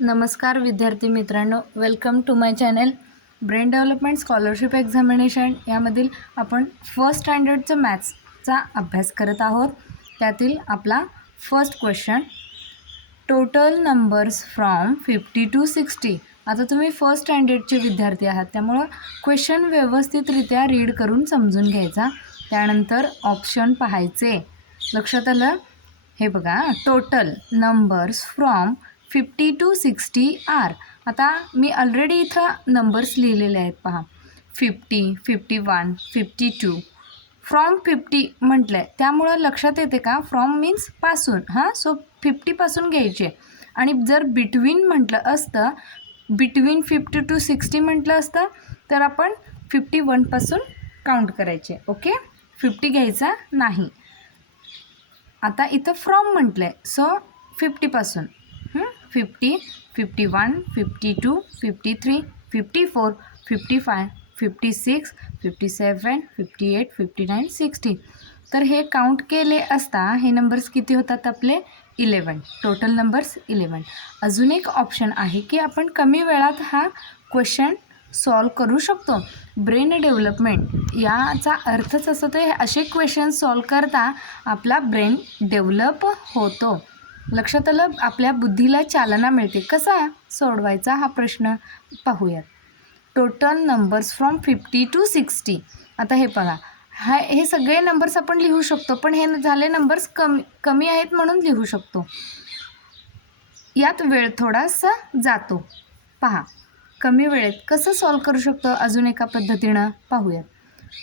नमस्कार विद्यार्थी मित्रांनो, welcome to my channel. Brain development scholarship examination यामधील आपण फर्स्ट स्टँडर्डचं मॅथ्सचा अभ्यास करत आहोत. त्यातील आपला first question, total numbers from 50 to 60. आता तुम्ही फर्स्ट स्टँडर्डचे विद्यार्थी आहात, त्यामुळं क्वेश्चन व्यवस्थितरित्या रीड करून समजून घ्यायचा, त्यानंतर ऑप्शन पाहायचे. लक्षात आलं? हे बघा, total numbers from 50 to 60 are. आता मी ऑलरेडी इथं नंबर्स लिहिलेले आहेत पहा. 50, 51, 52. फ्रॉम 50 म्हटलं आहे, त्यामुळं लक्षात येते का, फ्रॉम मीन्स पासून. सो 50पासून घ्यायचे. आणि जर बिटवीन म्हटलं असतं, बिटवीन 50 to 60 म्हटलं असतं, तर आपण 51पासून काउंट करायचे. ओके, 50 घ्यायचा नाही. आता इथं फ्रॉम म्हटलं आहे, सो 50पासून 50, 51, 52, 53, 54, 55, 56, 57, 58, 59, 60. तर हे काउंट केले असता हे नंबर्स किती होतात आपले? 11. Total numbers 11. अजून एक ऑप्शन आहे की आपण कमी वेळात हा क्वेश्चन सॉल्व करू शकतो. ब्रेन डेव्हलपमेंट याचा अर्थच असं ते असे क्वेश्चन सॉल्व करता आपला ब्रेन डेव्हलप होतो. लक्षात आलं? आपल्या बुद्धीला चालना मिळते. कसा सोडवायचा हा प्रश्न पाहूयात. Total numbers from 50 to 60. आता हे बघा, हे सगळे नंबर्स आपण लिहू शकतो, पण हे झाले नंबर्स कमी आहेत म्हणून लिहू शकतो. यात वेळ थोडासा जातो. पहा, कमी वेळेत कसं सॉल्व करू शकतो अजून एका पद्धतीनं पाहूयात.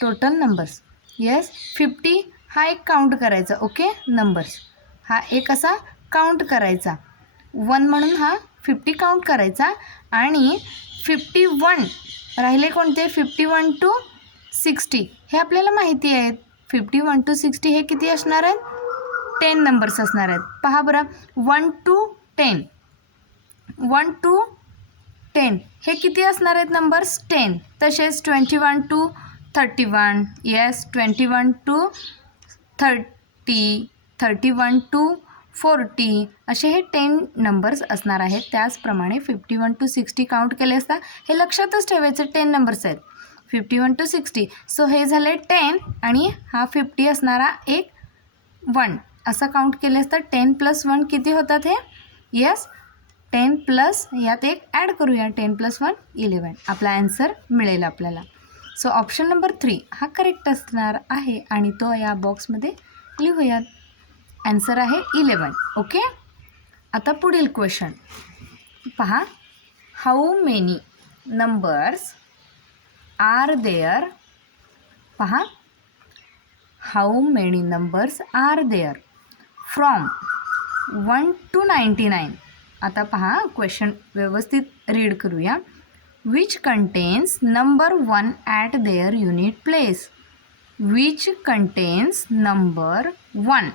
टोटल नंबर्स, येस, 50 हा एक काउंट करायचा. ओके, नंबर्स हा एक असा काउंट करायचा. 1 म्हणून हा 50 काउंट करायचा. आणि 51 राहिले कोणते? 51 to 60 हे आपल्याला माहिती आहेत. 51 to 60 हे किती असणार आहेत? 10 नंबर्स असणार आहेत. पहा बरं, 1 to 10, 1 to 10 हे किती असणार आहेत नंबर्स? 10. तसेच 21 to 31, येस, 21 to 30, 31 to 40 असे हे 10 नंबर्स असणार आहेत. त्याचप्रमाणे 51 to 60 काउंट केले असता हे लक्षातच ठेवायचं, 10 नंबर्स आहेत. 51 to 60, सो हे झाले 10 आणि हा 50 असणारा एक 1 असं काउंट केले असता 10 + 1 किती होतात हे? येस, 10 प्लस यात एक ॲड करूया, 10 + 1 11. आपला ॲन्सर मिळेल आपल्याला. सो ऑप्शन नंबर 3 हा करेक्ट असणार आहे आणि तो या बॉक्समध्ये लिहूयात. ॲन्सर आहे 11. ओके, आता पुढील क्वेश्चन पहा. How many numbers are there? पहा, how many numbers are there from 1 to 99. आता पहा, क्वेश्चन व्यवस्थित रीड करूया. Which contains number 1 at their unit place? Which contains number 1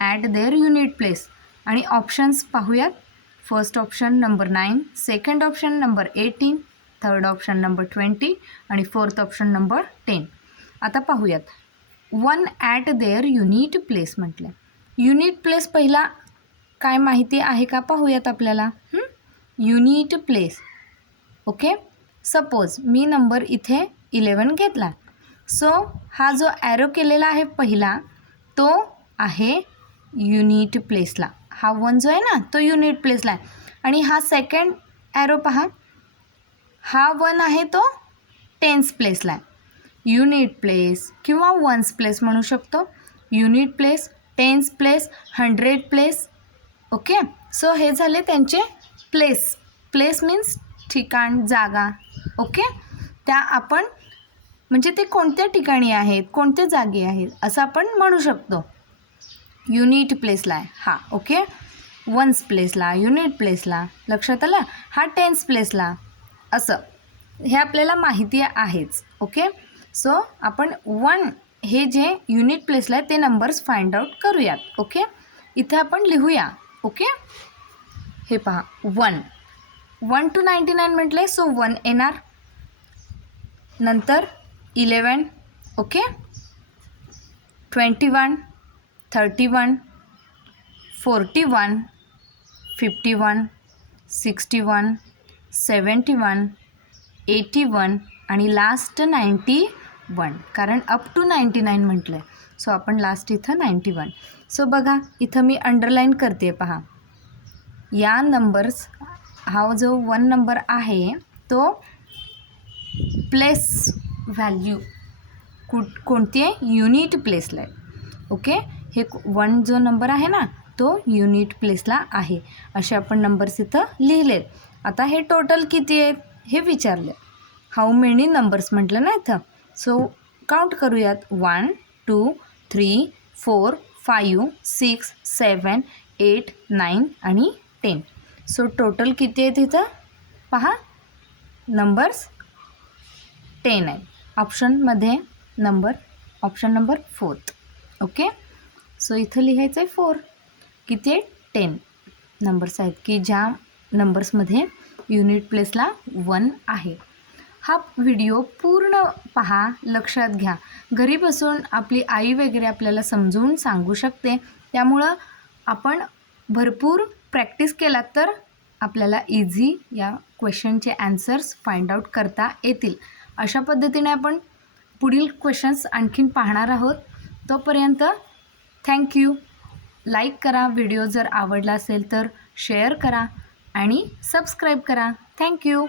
at their unit place? आणि ऑप्शन्स पाहूयात. First option number 9, second option number 18, third option number 20 आणि fourth option number 10. आता पाहूयात. 1 at their unit place म्हटलं. Unit place पहिला काय माहिती आहे का पाहूयात आपल्याला. Unit place. ओके, सपोज मी नंबर इथे 11 घेतला, सो हा जो ॲरो केलेला आहे पहिला तो आहे युनिट प्लेसला. हा 1 जो आहे ना तो युनिट प्लेसला आहे. आणि हा सेकंड ॲरो पहा, हा 1 आहे तो टेन्स प्लेसला आहे. युनिट प्लेस किंवा वन्स प्लेस म्हणू शकतो. Unit place, tense place, 100 place. Okay, so हे झाले त्यांचे प्लेस. प्लेस मीन्स ठिकाण, जागा. ओके, त्या आपण म्हणजे ते कोणत्या ठिकाणी आहेत, कोणत्या जागी आहेत असं आपण म्हणू शकतो. युनिट प्लेसला आहे हा. ओके, वन्स प्लेसला, युनिट प्लेसला. लक्षात आलं? हा टेन्स प्लेसला. असं हे आपल्याला माहिती आहेच. ओके, सो आपण 1 हे जे युनिट प्लेसला आहे ते नंबर्स फाइंड आउट करूयात. ओके, इथे आपण लिहूया. ओके, हे पहा, 1 to 99 म्हटले, सो 1 येणार. नंतर 11, ओके, 21, 31, 41, 51, 61, 71, 81 आणि लास्ट 91, कारण अप टू 99 म्हटलं आहे. सो आपण लास्ट इथं 91. सो बघा इथं मी अंडरलाईन करते पहा. या नंबर्स हा जो 1 नंबर आहे तो प्लेस व्हॅल्यू कोणती आहे, युनिट प्लेसला आहे. ओके, हे 1 जो नंबर आहे ना तो युनिट प्लेसला आहे. असे आपण नंबर्स इथं लिहिलेत. आता हे टोटल किती आहेत हे विचारले. हाऊ मेनी नंबर्स म्हटलं ना इथं. सो काउंट करूयात. 1, 2, 3, 4, 5, 6, 7, 8, 9 आणि 10. सो टोटल किती आहेत इथं पहा, नंबर्स 10 आहेत. ऑप्शनमध्ये ऑप्शन नंबर 4. ओके, सो इथं लिहायचं आहे 4. किती आहे, 10 नंबर्स आहेत की ज्या नंबर्समध्ये युनिट प्लेसला 1 आहे. हा व्हिडिओ पूर्ण पहा, लक्षात घ्या. घरी बसून आपली आई वगैरे आपल्याला समजून सांगू शकते. त्यामुळं आपण भरपूर प्रॅक्टिस केलात तर आपल्याला इझी या क्वेश्चनचे ॲन्सर्स फाइंड आउट करता येतील. अशा पद्धतीने आपण पुढील क्वेश्चन्स आणखीन पाहणार आहोत. तोपर्यंत थँक्यू. लाईक करा, व्हिडिओ जर आवडला असेल तर शेअर करा आणि सबस्क्राईब करा. थँक्यू.